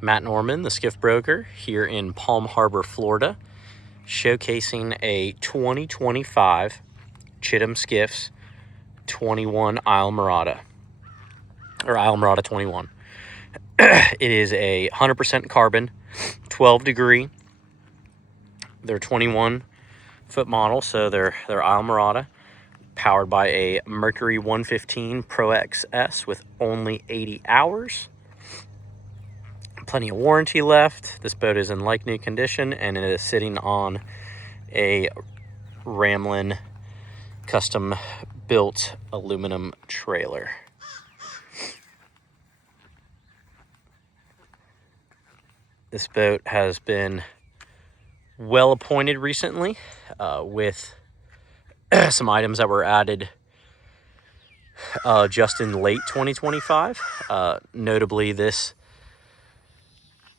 Matt Norman, the Skiff broker, here in Palm Harbor, Florida, showcasing a 2025 Chittum Skiffs 21 Islamorada, or Islamorada 21. It is a 100% carbon, 12 degree. They're 21-foot model, so they're Islamorada, powered by a Mercury 115 Pro XS with only 80 hours. Plenty of warranty left. This boat is in like new condition, and it is sitting on a Ram-Lin custom built aluminum trailer. This boat has been well appointed recently with some items that were added just in late 2025, notably this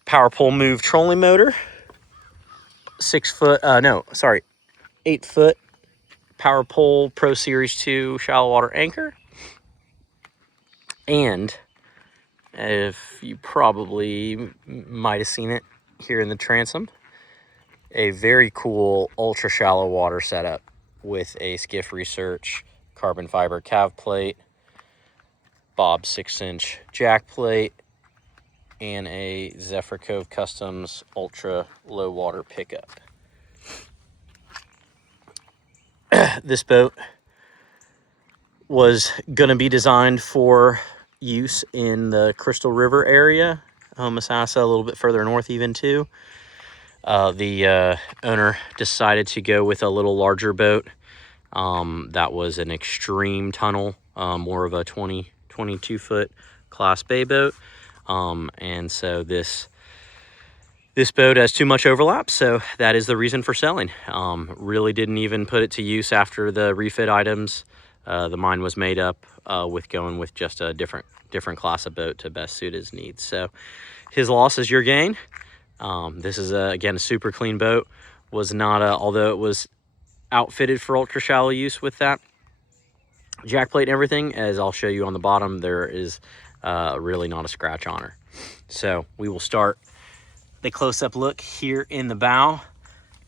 power pole move trolling motor, 8-foot power pole Pro Series 2 shallow water anchor, and if you probably might have seen it here in the transom, a very cool ultra shallow water setup with a Skiff Research carbon fiber cav plate, Bob 6-inch jack plate, and a Zephyr Cove Customs ultra low water pickup. This boat was going to be designed for use in the Crystal River area, Homosassa, a little bit further north even too. The owner decided to go with a little larger boat. That was an extreme tunnel, more of a 22-foot Class Bay boat. And so this boat has too much overlap, so that is the reason for selling. Really didn't even put it to use after the refit items. The mind was made up with going with just a different class of boat to best suit his needs. So his loss is your gain. This is again a super clean boat. Was not although it was outfitted for ultra shallow use with that jack plate and everything, as I'll show you on the bottom, there is really not a scratch on her. So we will start the close-up look here in the bow.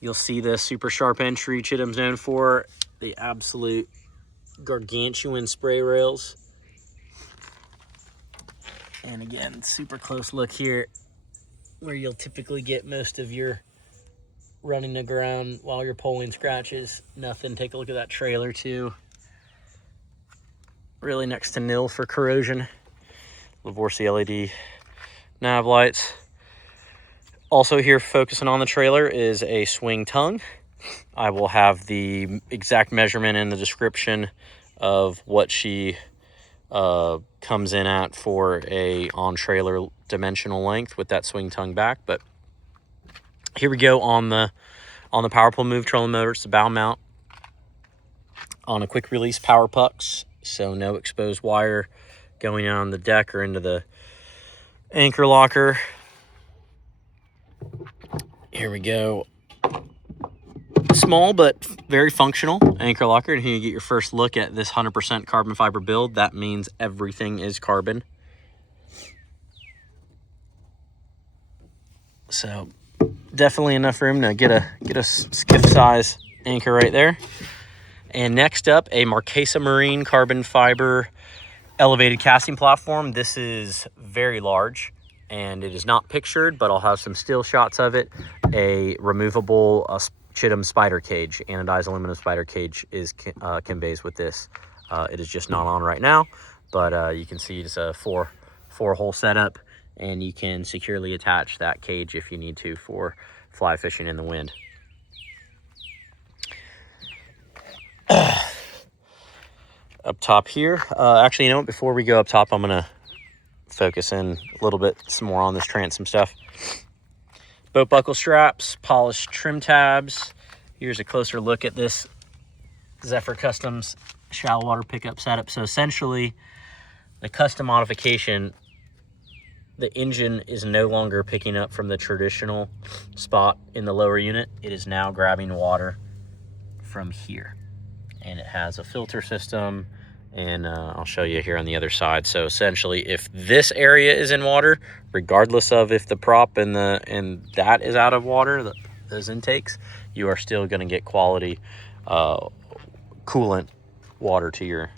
You'll see the super sharp entry Chittum's known for, the absolute gargantuan spray rails, and again super close look here where you'll typically get most of your running aground while you're pulling scratches. Nothing. Take a look at that trailer too, really next to nil for corrosion. Lavorsi LED nav lights. Also here focusing on the trailer is a swing tongue. I will have the exact measurement in the description of what she comes in at for a on-trailer dimensional length with that swing tongue back. But here we go on the power pole move trolling motor. It's the bow mount on a quick release power pucks, so no exposed wire going on the deck or into the anchor locker. Here we go. Small but very functional anchor locker, and here you get your first look at this 100% carbon fiber build. That means everything is carbon. So definitely enough room to get a skiff size anchor right there. And next up, a Marquesa Marine carbon fiber elevated casting platform. This is very large, and it is not pictured, but I'll have some still shots of it. A removable Chittum spider cage, anodized aluminum spider cage is conveys with this. It is just not on right now, but you can see it's a four hole setup, and you can securely attach that cage if you need to for fly fishing in the wind. Up top here, actually, you know what, before we go up top, I'm gonna focus in a little bit some more on this transom stuff. Boat buckle straps, polished trim tabs. Here's a closer look at this Zephyr Customs shallow water pickup setup. So essentially, the custom modification, the engine is no longer picking up from the traditional spot in the lower unit. It is now grabbing water from here. And it has a filter system, And I'll show you here on the other side. So essentially, if this area is in water, regardless of if the prop and that is out of water, those intakes, you are still going to get quality coolant water to your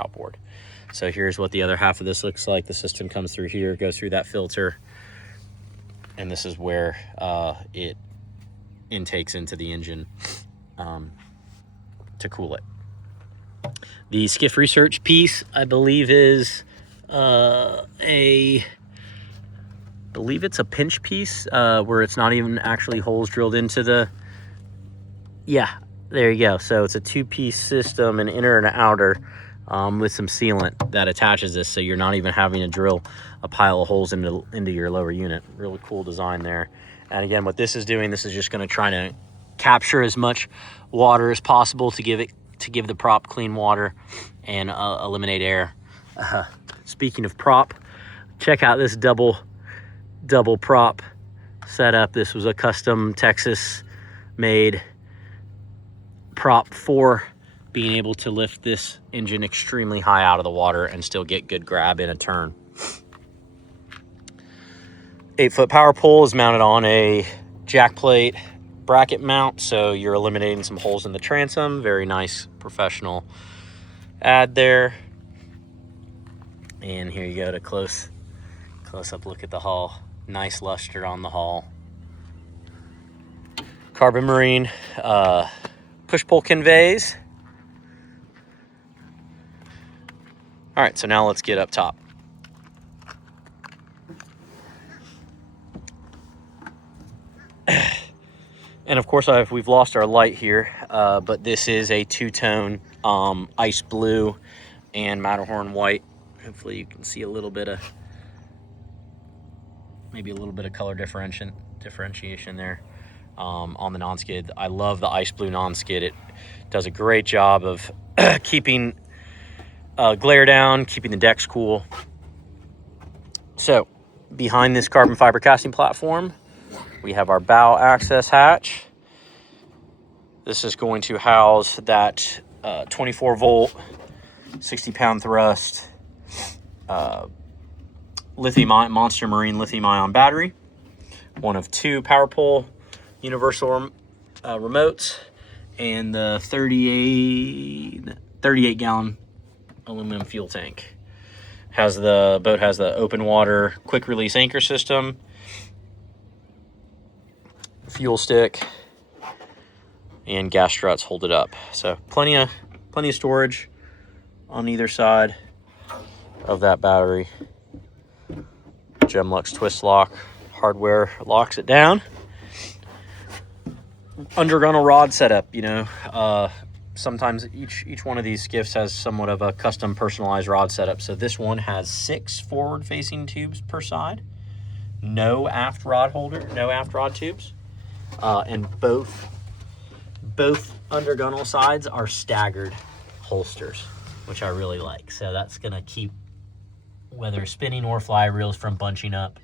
outboard. So here's what the other half of this looks like. The system comes through here, goes through that filter, and this is where it intakes into the engine to cool it. The Skiff research piece, I believe, is it's a pinch piece where it's not even actually holes drilled into the. Yeah, there you go. So it's a 2-piece system, an inner and an outer, with some sealant that attaches this, so you're not even having to drill a pile of holes into your lower unit. Really cool design there. And again, what this is doing, this is just going to try to capture as much water as possible to give the prop clean water and eliminate air. Speaking of prop, check out this double prop setup. This was a custom Texas made prop for being able to lift this engine extremely high out of the water and still get good grab in a turn. 8-foot power pole is mounted on a jack plate bracket mount, so you're eliminating some holes in the transom. Very nice professional add there. And here you go to close up look at the hull. Nice luster on the hull. Carbon marine push pull conveys. All right, so now let's get up top. And of course, we've lost our light here, but this is a two-tone ice blue and Matterhorn white. Hopefully you can see a little bit of, maybe a little bit of color differentiation there on the non-skid. I love the ice blue non-skid. It does a great job of keeping glare down, keeping the decks cool. So behind this carbon fiber casting platform, we have our bow access hatch. This is going to house that 24 volt, 60-pound thrust Monster Marine lithium ion battery. One of 2 power pole universal remotes, and the 38 gallon aluminum fuel tank. Boat has the open water quick release anchor system, fuel stick, and gas struts hold it up. So plenty of storage on either side of that battery. Gemlux twist lock hardware locks it down. Undergunnel rod setup, sometimes each one of these skiffs has somewhat of a custom personalized rod setup. So this one has 6 forward facing tubes per side, no aft rod tubes, and both undergunnel sides are staggered holsters, which I really like. So that's gonna keep whether spinning or fly reels from bunching up.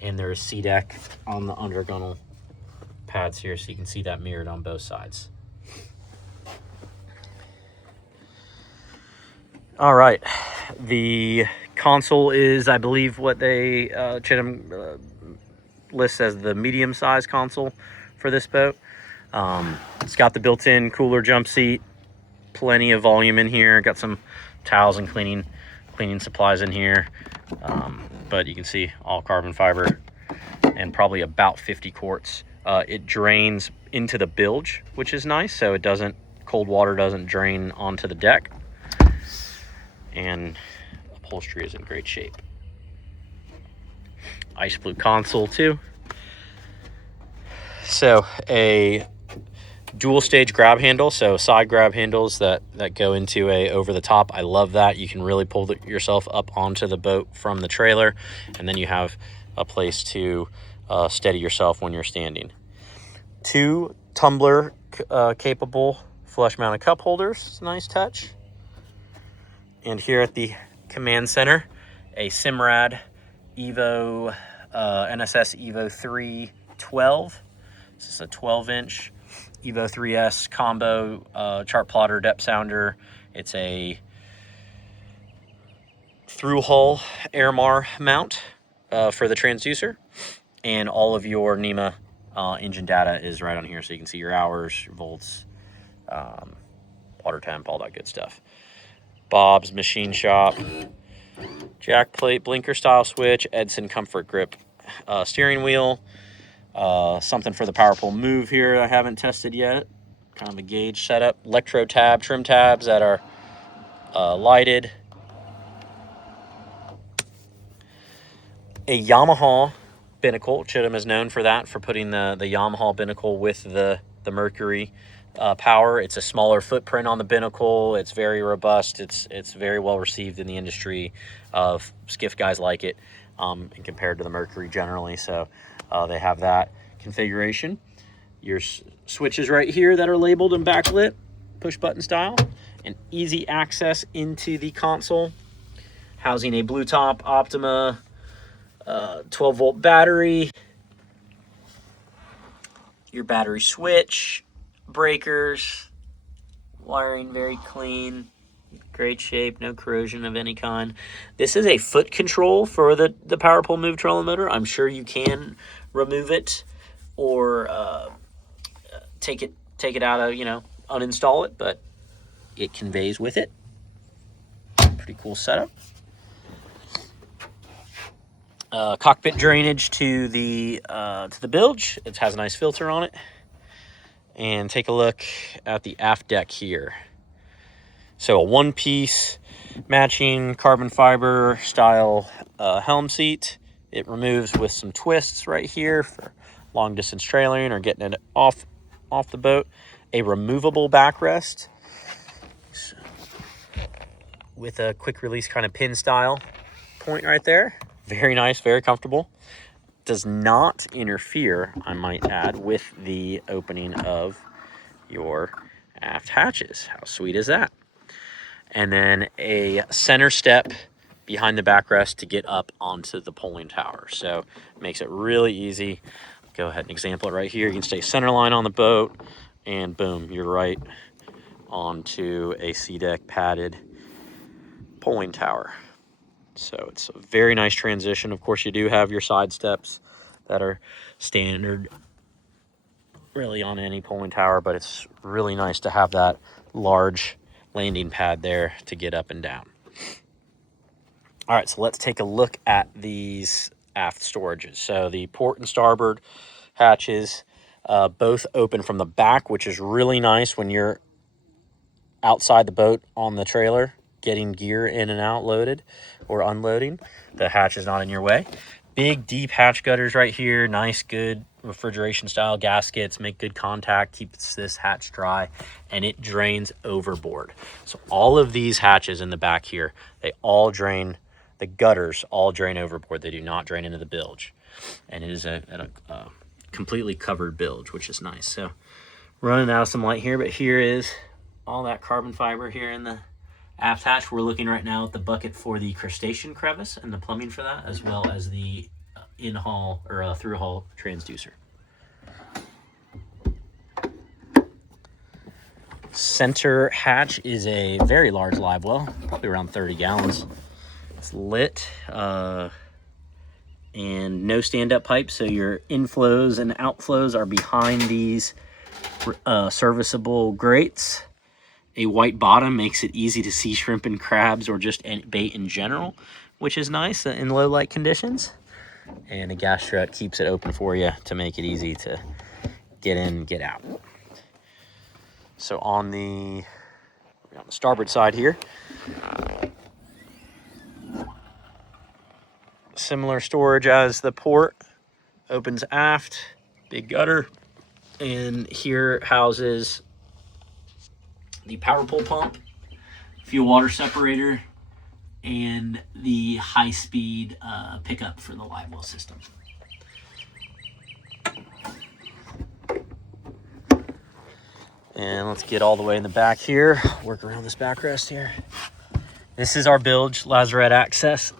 And there's C-deck on the undergunnel pads here, so you can see that mirrored on both sides. All right, the console is, I believe, what they Chittum lists as the medium-sized console for this boat. It's got the built-in cooler jump seat, plenty of volume in here. Got some towels and cleaning supplies in here, but you can see all carbon fiber and probably about 50 quarts. It drains into the bilge, which is nice, so cold water doesn't drain onto the deck, and upholstery is in great shape. Ice blue console too. So a dual stage grab handle, so side grab handles that go into a over the top. I love that. You can really pull yourself up onto the boat from the trailer, and then you have a place to steady yourself when you're standing. 2 tumbler capable flush mounted cup holders. It's a nice touch. And here at the command center, a Simrad Evo NSS Evo 312. This is a 12-inch Evo 3S combo chart plotter depth sounder. It's a through hull Airmar mount for the transducer, and all of your NEMA engine data is right on here, so you can see your hours, your volts, water temp, all that good stuff. Bob's Machine Shop, jack plate, blinker style switch, Edson comfort grip steering wheel, something for the power pull move here I haven't tested yet, kind of a gauge setup, electro tab, trim tabs that are lighted, a Yamaha binnacle. Chittum is known for that, for putting the Yamaha binnacle with the Mercury power. It's a smaller footprint on the binnacle. It's very robust. It's very well received in the industry. Skiff guys like it, and compared to the Mercury generally. So they have that configuration. Your switches right here that are labeled and backlit, push button style, and easy access into the console, housing a Blue Top Optima 12-volt battery, your battery switch, breakers, wiring very clean, great shape, no corrosion of any kind. This is a foot control for the power pull move trolling motor. I'm sure you can remove it or take it out of, uninstall it, but it conveys with it. Pretty cool setup. Cockpit drainage to the bilge. It has a nice filter on it. And take a look at the aft deck here. So a one-piece matching carbon fiber style Helm seat. It removes with some twists right here for long distance trailering or getting it off the boat. A removable backrest with a quick release kind of pin style point right there. Very nice, very comfortable. Does not interfere, I might add, with the opening of your aft hatches. How sweet is that? And then a center step behind the backrest to get up onto the polling tower. So it makes it really easy. Go ahead and example it right here. You can stay center line on the boat, and boom, you're right onto a C-deck padded polling tower. So it's a very nice transition. Of course, you do have your side steps that are standard really on any polling tower, but it's really nice to have that large landing pad there to get up and down. All right, so let's take a look at these aft storages. So the port and starboard hatches both open from the back, which is really nice when you're outside the boat on the trailer, getting gear in and out loaded or unloading. The hatch is not in your way. Big deep hatch gutters right here. Nice, good refrigeration style gaskets, make good contact, keeps this hatch dry, and it drains overboard. So all of these hatches in the back here, they all drain, the gutters all drain overboard. They do not drain into the bilge. And it is a completely covered bilge, which is nice. So running out of some light here, but here is all that carbon fiber here in the aft hatch. We're looking right now at the bucket for the crustacean crevice and the plumbing for that, as well as the in-hull or through-hull transducer. Center hatch is a very large live well, probably around 30 gallons. It's lit and no stand-up pipes, so your inflows and outflows are behind these serviceable grates. A white bottom makes it easy to see shrimp and crabs or just bait in general, which is nice in low light conditions. And a gas strut keeps it open for you to make it easy to get in and get out. So on the starboard side here, similar storage as the port, opens aft, big gutter, and here houses the power pull pump, fuel water separator, and the high-speed pickup for the live well system. And let's get all the way in the back here, work around this backrest here. This is our bilge lazarette access.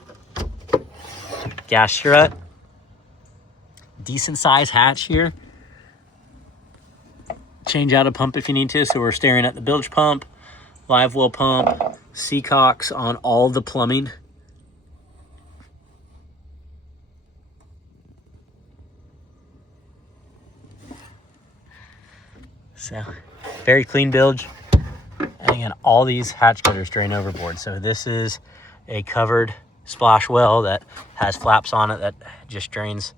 Gas strut. Decent size hatch here. Change out a pump if you need to. So we're staring at the bilge pump, live well pump, seacocks on all the plumbing So very clean bilge. And again, all these hatch gutters drain overboard. So this is a covered splash well that has flaps on it that just drains,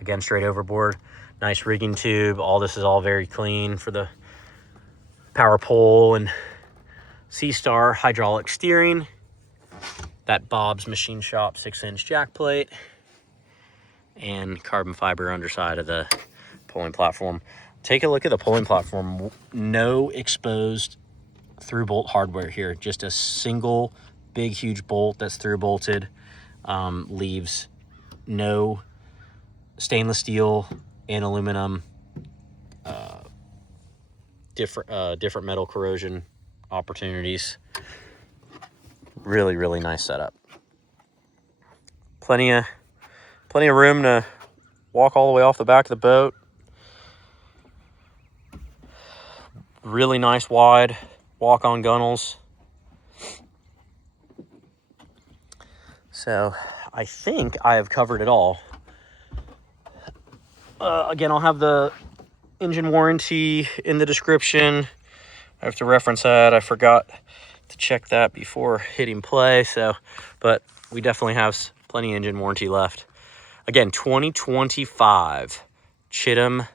again, straight overboard. Nice rigging tube. All this is all very clean for the power pole and C-Star hydraulic steering. That Bob's Machine Shop 6-inch jack plate and carbon fiber underside of the pulling platform. Take a look at the pulling platform. No exposed through bolt hardware here, just a single big huge bolt that's through bolted. Leaves no stainless steel and aluminum different metal corrosion opportunities. Really nice setup. Plenty of room to walk all the way off the back of the boat. Really nice wide walk-on gunnels. So I think I have covered it all. Again, I'll have the engine warranty in the description. I have to reference that. I forgot to check that before hitting play. But we definitely have plenty of engine warranty left. Again, 2025 Chittum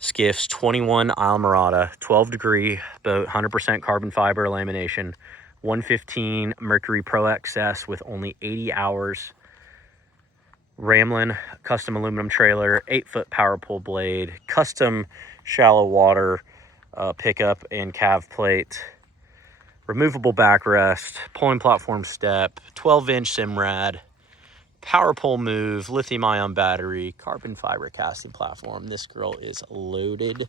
Skiffs 21 Islamorada, 12-degree boat, 100% carbon fiber lamination, 115 Mercury Pro XS with only 80 hours. Ram-Lin custom aluminum trailer, 8-foot power pull blade, custom shallow water pickup and cav plate, removable backrest, pulling platform step, 12-inch Simrad, power pole move, lithium-ion battery, carbon fiber casting platform. This girl is loaded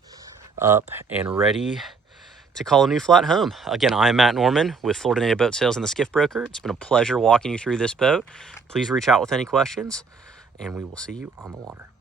up and ready to call a new flat home. Again, I'm Matt Norman with Florida Native Boat Sales and the Skiff Broker. It's been a pleasure walking you through this boat. Please reach out with any questions, and we will see you on the water.